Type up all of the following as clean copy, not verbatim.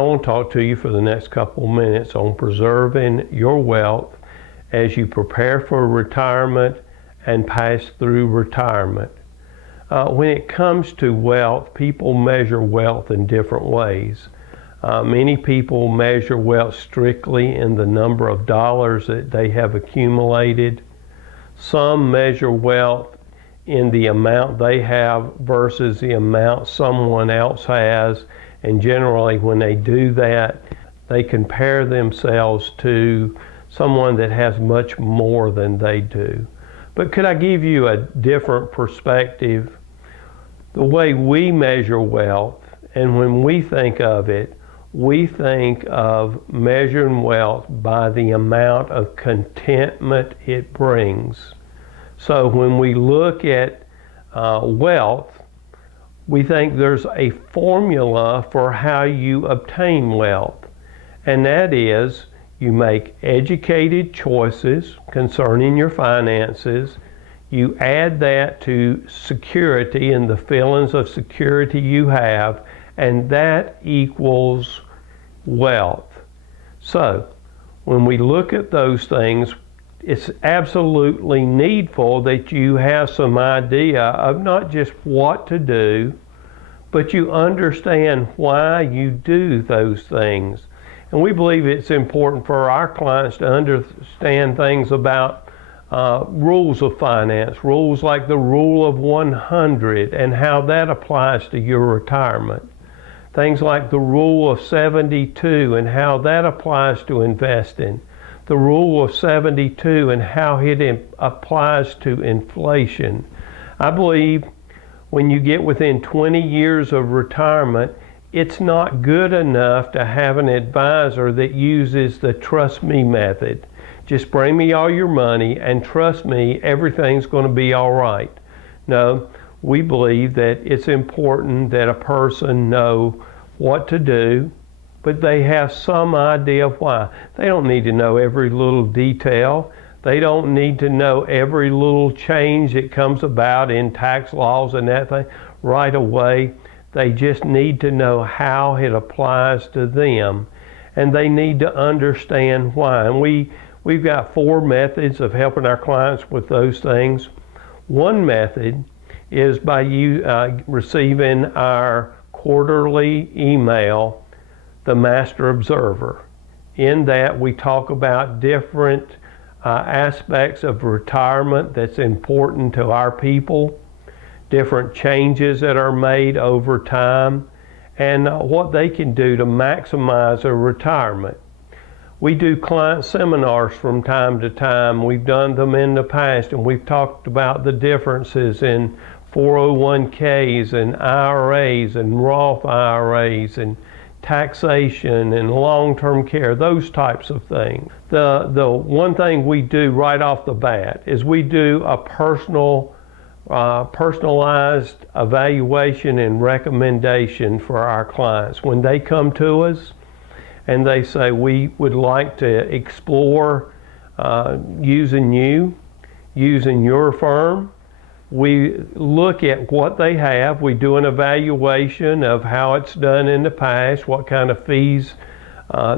I want to talk to you for the next couple of minutes on preserving your wealth as you prepare for retirement and pass through retirement. When it comes to wealth, people measure wealth in different ways. Many people measure wealth strictly in the number of dollars that they have accumulated. Some measure wealth in the amount they have versus the amount someone else has. And generally, when they do that, they compare themselves to someone that has much more than they do. But could I give you a different perspective? The way we measure wealth, and when we think of it, we think of measuring wealth by the amount of contentment it brings. So when we look at wealth, we think there's a formula for how you obtain wealth, and that is you make educated choices concerning your finances. You add that to security and the feelings of security you have, and that equals wealth. So when we look at those things, it's absolutely needful that you have some idea of not just what to do, but you understand why you do those things. And we believe it's important for our clients to understand things about rules of finance, rules like the rule of 100 and how that applies to your retirement. Things like the rule of 72 and how that applies to investing. The rule of 72 and how it applies to inflation. I believe when you get within 20 years of retirement, it's not good enough to have an advisor that uses the trust me method. Just bring me all your money and trust me, everything's going to be all right. No, we believe that it's important that a person know what to do, but they have some idea of why. They don't need to know every little detail. They don't need to know every little change that comes about in tax laws and that thing right away. They just need to know how it applies to them, and they need to understand why. And we've got 4 methods of helping our clients with those things. One method is by you receiving our quarterly email, The Master Observer. In that we talk about different aspects of retirement that's important to our people, different changes that are made over time, and what they can do to maximize their retirement. We do client seminars from time to time. We've done them in the past, and we've talked about the differences in 401ks and IRAs and Roth IRAs and taxation and long-term care, those types of things. The one thing we do right off the bat is we do a personalized evaluation and recommendation for our clients. When they come to us and they say, we would like to explore using your firm, we look at what they have. We do an evaluation of how it's done in the past, what kind of fees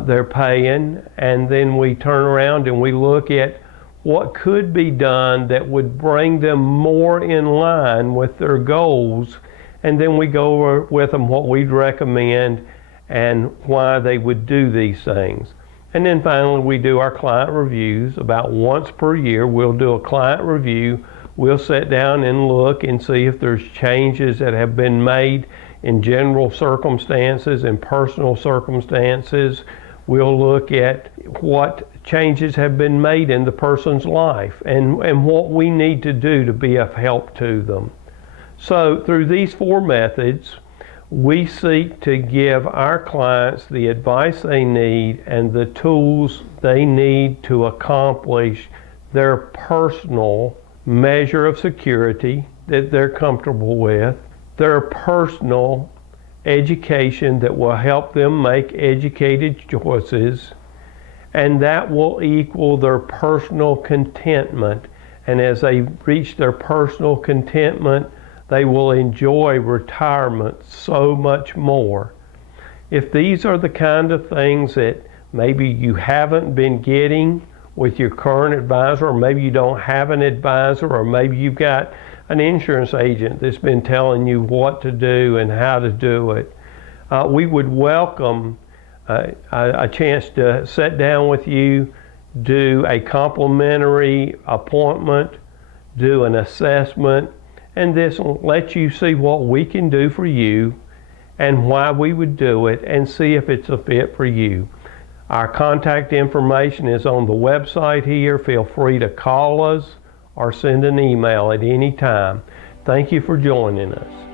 they're paying, and then we turn around and we look at what could be done that would bring them more in line with their goals, and then we go over with them what we'd recommend and why they would do these things. And then finally we do our client reviews. About once per year we'll do a client review. We'll sit down and look and see if there's changes that have been made in general circumstances and personal circumstances. We'll look at what changes have been made in the person's life and what we need to do to be of help to them. So through these 4 methods, we seek to give our clients the advice they need and the tools they need to accomplish their personal measure of security that they're comfortable with, their personal education that will help them make educated choices, and that will equal their personal contentment. And as they reach their personal contentment, they will enjoy retirement so much more. If these are the kind of things that maybe you haven't been getting with your current advisor, or maybe you don't have an advisor, or maybe you've got an insurance agent that's been telling you what to do and how to do it, we would welcome a chance to sit down with you, do a complimentary appointment, do an assessment, and this will let you see what we can do for you and why we would do it, and see if it's a fit for you. Our contact information is on the website here. Feel free to call us or send an email at any time. Thank you for joining us.